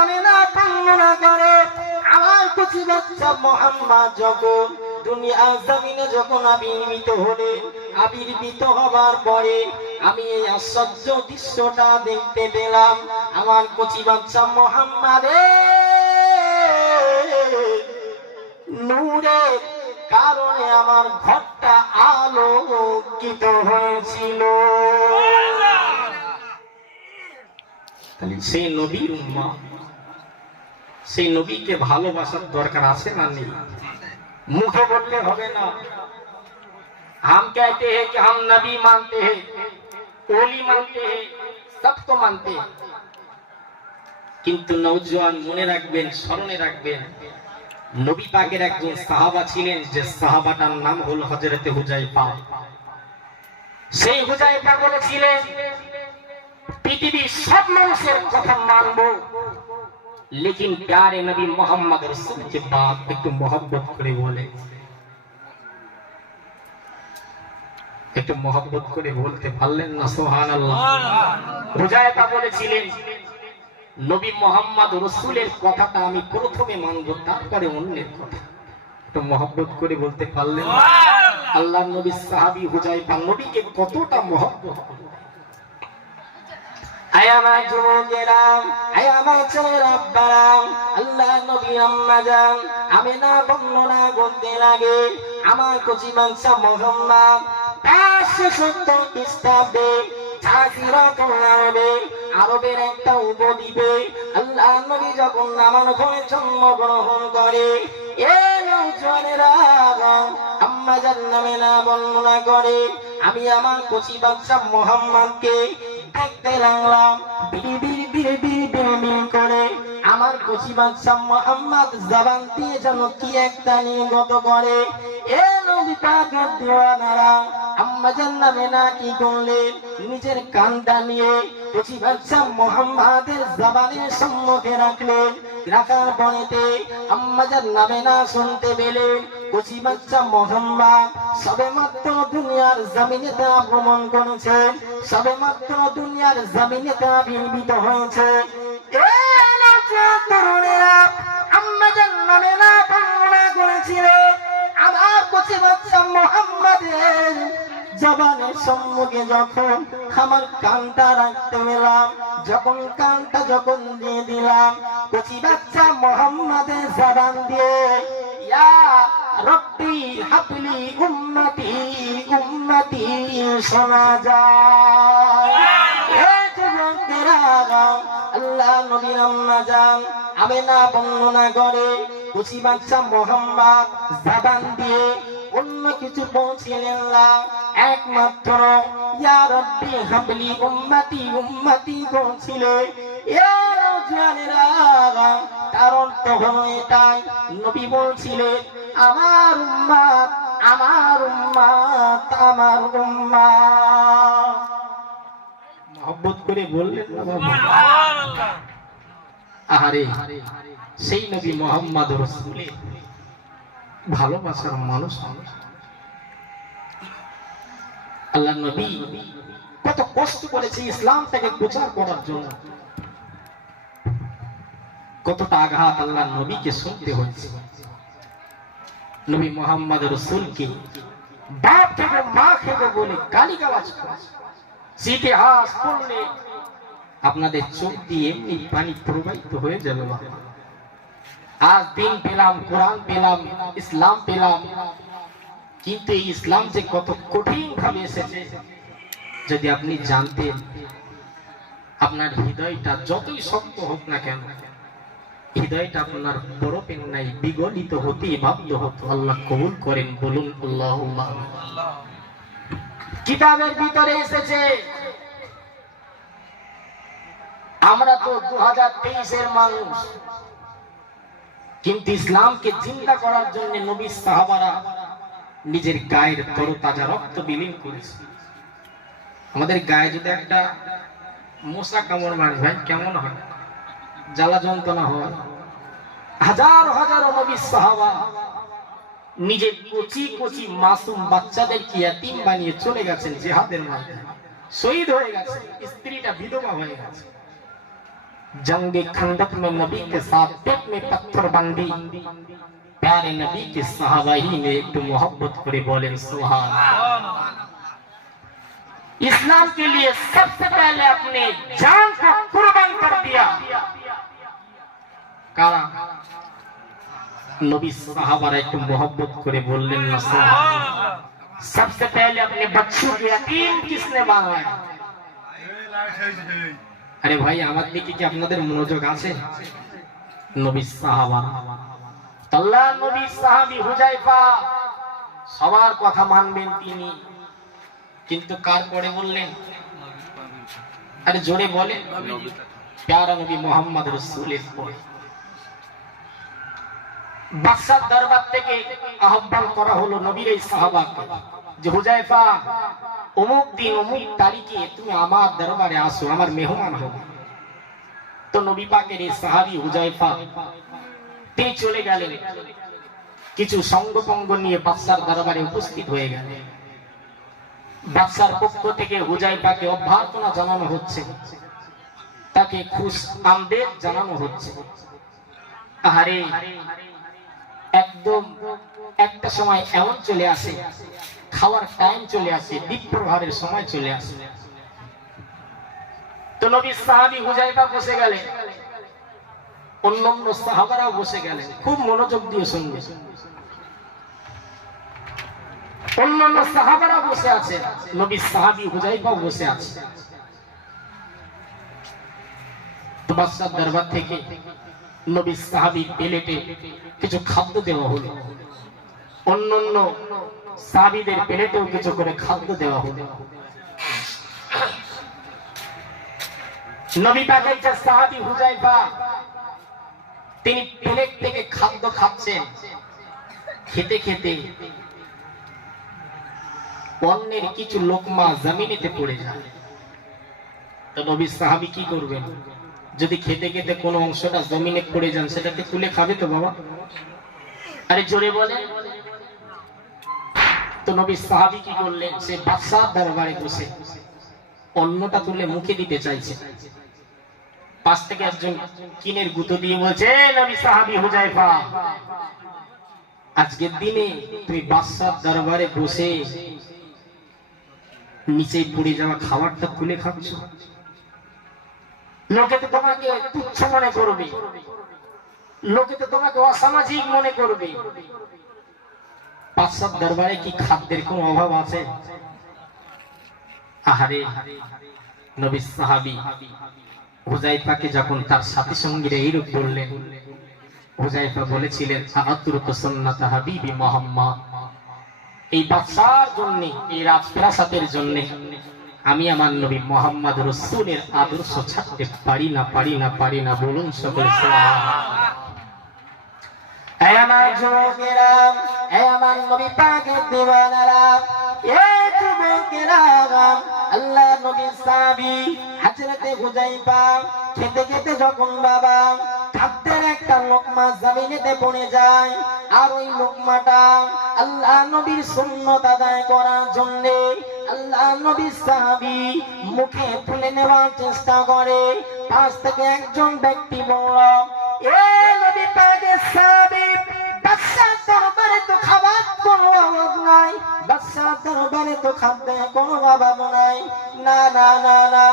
নামে না বর্ণনা করে। আমার কুচি বাচ্চা মোহাম্মদ যখন দুনিয়া জমিনে যখন আবির্ভূত হলেন আবির্ভূত হবার পরে আমি এই আশ্চর্য দৃশ্যটা দেখতে পেলাম। আমার কচি বাচ্চা মোহাম্মদের নূরের কারণে আমার ঘরটা আলোকিত হয়েছিল। সেই নবীর উম্মা সেই নবীকে ভালোবাসার দরকার আছে না নেই মুখে বললে হবে না हम कहते हैं कि हम नबी मानते हैं ओली मानते हैं सबको मानते हैं কিন্তু নৌজওয়ান মনে রাখবেন স্মরণে রাখবেন নবী পাকের একজন সাহাবা ছিলেন যে সাহাবাটার নাম হলো হজরতে হুজাইফা সেই হুজাইফা বলেছিলেন পৃথিবীর সব মানুষের কথা মানবো লেকিন প্যারে নবী মোহাম্মদ রসুলকে বাপ একটু মহব্বত করে বলে। একটু মহব্বত করে বলতে পারলেন না সোহান বোঝায়তা বলেছিলেন নবী মোহাম্মদ রসুলের কথাটা আমি প্রথমে মানব তারপরে অন্যের কথা। একটু মহব্বত করে বলতে পারলেন আল্লাহ নবী সাহাবি হুজাইফা নবীকে কতটা মহব্বত যুবকেরাম আয়ামা ছেলেরাম আল্লাহ যান না বর্ণনা করতে লাগে, আমার কচি বাঞ্চা মোহাম্মদ আরবের একটা উপদ্বীপে আল্লাহ নবী যখন আমার ঘরে জন্মগ্রহণ করে আম্মা নামে না বর্ণনা করে, আমি আমার কচি বাচ্চা মোহাম্মদকে লাগলাম বিড়ি বিড়ি বিড়ি বিড়ি করে আমার কচি বাচ্চা মোহাম্মদ জবান দিয়ে যেন কি একটা করে। এ দেওয়ানারা, আম্মা জান্নামে না কি করলেন নিজের কানটা নিয়ে কচি বাচ্চা মোহাম্মদের জবানের সম্মুখে রাখলেন। রাখার পরেতে আম্মা জান্নামে না শুনতে পেলেন। কচি বাচ্চা মোহাম্মদ সবে মাত্র দুনিয়ার জমিনে তা ভ্রমণ করেছেন সবে মাত্র দুনিয়ার জমিনে তা বিলবিত হয়েছে। আমার কচি বাচ্চা মোহাম্মদের জবানের সম্মুখে যখন আমার কানটা রাখতে গেলাম যখন কানটা যখন দিয়ে দিলাম কচি বাচ্চা মোহাম্মদের জবান দিয়ে, ইয়া রব্বি হাবলি উম্মতি উম্মতি শোনা যায় আল্লাহ নবীর আম্মা যান আমি না বর্ণনা করে কুচি বাচ্চা মোহাম্মদ জাবান দিয়ে অন্য কিছু পৌঁছিলেন না একমাত্র ইয়া রব্বি হাবলি উম্মতি উম্মতি পৌঁছিলে। এ নওজোয়ানেরা, তার অর্থ হলো এটাই নবী বলছিলেন আমার উম্মাত আমার উম্মাত আমার উম্মাত মহব্বত করে বললেন আহারে, সেই নবী মোহাম্মদ রসুলের ভালোবাসার মানুষ আল্লাহ নবী কত কষ্ট করেছে ইসলামটাকে প্রচার করার জন্য। কতটা আঘাত আল্লাহ নবীকে শুনতে হচ্ছে নবী মোহাম্মদ রসুলকে বাপ থেকে মা খেতে বলে গালি গালাজ ইতিহাস পড়লে আপনাদের চোখ দিয়ে এমনি পানি প্রবাহিত হয়ে যাবে আজ দিন পেলাম, কোরআন পেলাম, ইসলাম পেলাম। কিন্তু এই ইসলাম যে কত কঠিন ভাবে এসেছে, যদি আপনি জানতেন, আপনার হৃদয়টা যতই শক্ত হোক না কেন হৃদয়টা আপনার বরফের নাই। বিগলিত হতে বাধ্য হতো আল্লাহ কবুল করেন, বলুন আল্লাহ কিতাবের ভিতরে এসেছে, আমরা তো দু হাজার তেইশের মানুষ, কিন্তু ইসলামকে চিন্তা করার জন্য নবী সাহাবারা নিজের গায়ের তরতাজা রক্ত বিলীন করেছে। আমাদের গায়ে যদি একটা মশা কামড় মারে, ভাই, কেমন হয়? জ্বালা যন্ত্রণা হয় হাজার হাজার নবী সাহাবা নিজের কচি কচি মাসুম বাচ্চাদের কি এতিম বানিয়ে চলে গেছেন জেহাদের মাধ্যমে শহীদ হয়ে গেছে স্ত্রীটা বিধবা হয়ে গেছে जंग खंडक में नबी के साथ पेट में पत्थर बंदी प्यारे नबी के साहबा ही ने एक मोहब्बत करे बोले सुहान इस्लाम के लिए सबसे पहले अपने जान को कुर्बान कर दिया কারা नबी साहबारा একটু मोहब्बत করে বললেন না सुहान सबसे पहले अपने बच्चों के यतीम किसने मांगा है আরে ভাই আমার দিকে কি আপনাদের মনোযোগ আছে নবী সাহাবা আল্লাহ নবী সাহাবি হুজাইফা সবার কথা মানবেন তিনি কিন্তু কার পরে বললেন আরে জোরে বলে প্যারা নবী মোহাম্মদ রসুলের পরে বাদশার দরবার থেকে আহ্বান করা হলো নবীর এই সাহাবাকে যে, হুজাইফা, অমুক দিন অমুক তারিখে তুমি আমার দরবারে আসো, আমার মেহমান হো তো নবী পাকের এই সাহাবি হুজাইফা তিনি চলে গেলেন। কিছু সঙ্গপঙ্গ নিয়ে বাদশার দরবারে উপস্থিত হয়ে গেলেন। বাদশার পক্ষ থেকে হুজাইফাকে অভ্যর্থনা জানানো হচ্ছে। তাকে খুশ আমদের জানানো হচ্ছে। আহারে একদম একটা সময় এমন চলে আসে, খাওয়ার টাইম চলে আসে দ্বীপ প্রহারের সময় চলে আসে। তো নবী সাহাবি হুজাইফা বসে গেলেন অন্যান্য সাহাবারাও বসে গেলেন খুব মনোযোগ দিয়ে শুনবে। অন্যান্য সাহাবারা বসে আছে নবী সাহাবি হুজাইফাও বসে আছে। তো বাদশার দরবার থেকে নবী সাহাবি প্লেটে কিছু খাদ্য দেওয়া হলো। অন্যান্য সাহাবিদের প্লেটেও কিছু করে খাদ্য দেওয়া হলো। নবী পাকের যে সাহাবি হুজাইফা, তিনি প্লেট থেকে খাদ্য খাচ্ছেন। খেতে খেতে অন্যের কিছু লোকমা জমিনেতে পড়ে যায়। তো নবী সাহাবি কি করবেন? যদি খেতে খেতে কোনো অংশটা জমিনে পড়ে যান সেটাকে তুলে খাবে তো বাবা? আরে জোরে বলে। তো নবী সাহাবি কি করলেন? সে বাদশাহ দরবারে বসে অন্যটা তুলে মুখে দিতে চাইছে। পাশ থেকে একজন কিনের গুঁতো দিয়ে বলছে, "এ নবী সাহাবি হুজাইফা, আজকের দিনে তুমি বাদশাহ দরবারে বসে নিচে পড়ে যাওয়া খাবারটা তুলে খাচ্ছ? লোকে তো তোমাকে তুচ্ছ মনে করবে। লোকে তো তোমাকে অসামাজিক মনে করবে। পাঁচসাত দরবারে কি খাদ্যের কোনো অভাব আছে? আহারে, নবী সাহাবি হুজাইফাকে যখন তার সাথী সঙ্গীরা এইরূপ বললেন হুজাইফা বলেছিলেন এই বাদশার জন্য, এই রাজপ্রাসাদের জন্য আমি আমার নবী মোহাম্মদ রসুলের আদর্শ ছাড়তে পারি না পারি না পারি না, বলুন সকল খেতে খেতে বাবা একটা জমিনেতে যায়, আর ওই লোকমাটা আল্লাহ নবীর সুন্নত আদায় করার জন্য আল্লাহ নবী সাহাবী মুখে তুলে নেওয়ার চেষ্টা করে। পাশ থেকে একজন ব্যক্তি বলল, এ নবী পাকের সাহাবী বাদশাহ দরবারে তো খাবার কোনো অভাব নাই বাদশাহ দরবারে তো খাদ্যের কোনো অভাব নাই। না না না না,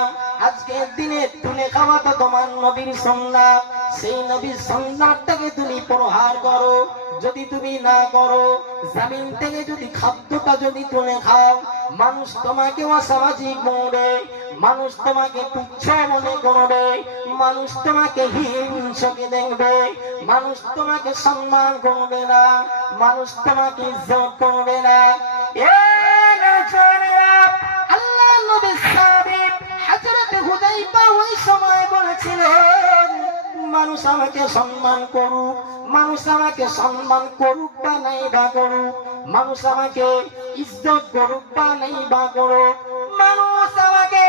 আজকের দিনে তুলে খাওয়া তো তোমার নবীর সন্ন্যাত সেই নবীর সন্ন্যাতটাকে তুমি প্রহার করো। যদি তুমি না করো, জামিন থেকে যদি খাদ্যটা যদি তুলে খাও, মানুষ তোমাকে অসামাজিক বলবে মানুষ তোমাকে তুচ্ছ মনে করবে মানুষ তোমাকে হিংসকে দেখবে, মানুষ তোমাকে সম্মান করবে না, মানুষ তোমাকে ইজ্জত করবে না। আল্লাহ হুযায়ফা ওই সময় বলেছিলেন মানুষ আমাকে সম্মান করুক, মানুষ আমাকে সম্মান করুক বা নাই বা করুক, মানুষ আমাকে ইজ্জত করুক বা নাই বা করুক, মানুষ আমাকে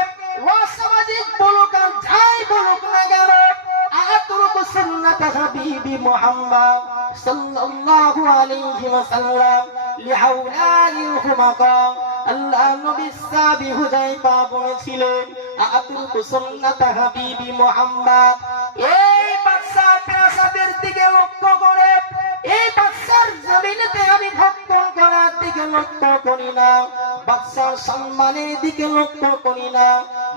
অসামাজিক বলুক আর যাই বলুক না কেন আতরুক সুন্নাত হাবিবি মুহাম্মদ সাল্লাল্লাহু আলাইহি ওয়াসাল্লাম লিহাউলালিল হুমাকাম আল্লাহ নবী সাহাবী হুযায়ফা বলেছিলেন আতরুক সুন্নাত হাবিবি মুহাম্মদ এই জমিনেতে আমি ভক্ষণ করার দিকে লক্ষ্য করি না। বাচ্চার সম্মানের দিকে লক্ষ্য করি না।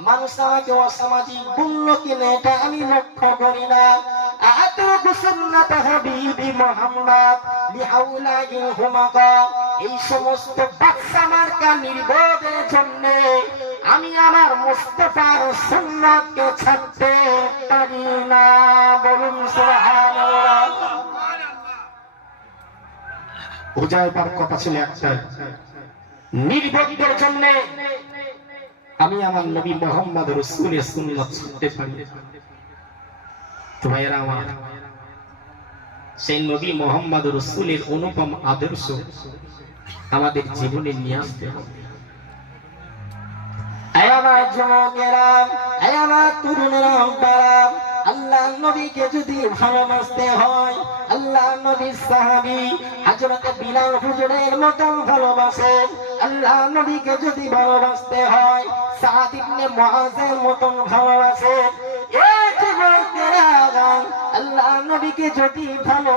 মানুষ আমাকে অসামাজিক এটা আমি লক্ষ্য করি না। এই সমস্ত নির্বোধের জন্য আমি আমার মুস্তফার সুন্নাতকে ছাড়তে পারি না। বলুন সুবহানাল্লাহ হুজাইফার কথা ছিল একটাই নির্বোধের জন্য আমি আমার নবী মোহাম্মদ রসুলের সুন্নত শুনতে পারি। তো ভাইয়েরা আমার, সেই নবী মোহাম্মদ রসুলের অনুপম আদর্শ আমাদের জীবনে নিয়ে আসতে হবে। আয় আমার যুবকেরা আয় আমার তরুণেরা বাপ আল্লাহ নবীকে যদি ভালোবাসতে হয়, আল্লাহ নবীর সাহাবি হযরত বিলাল হুজুরের মতো ভালোবাসে আল্লাহ নবীকে যদি ভালোবাসতে হয়, সাদ ইবনে মুআজের মতন ভালোবাসে এই যুবকেরা আল্লাহ নবীকে যদি ভালো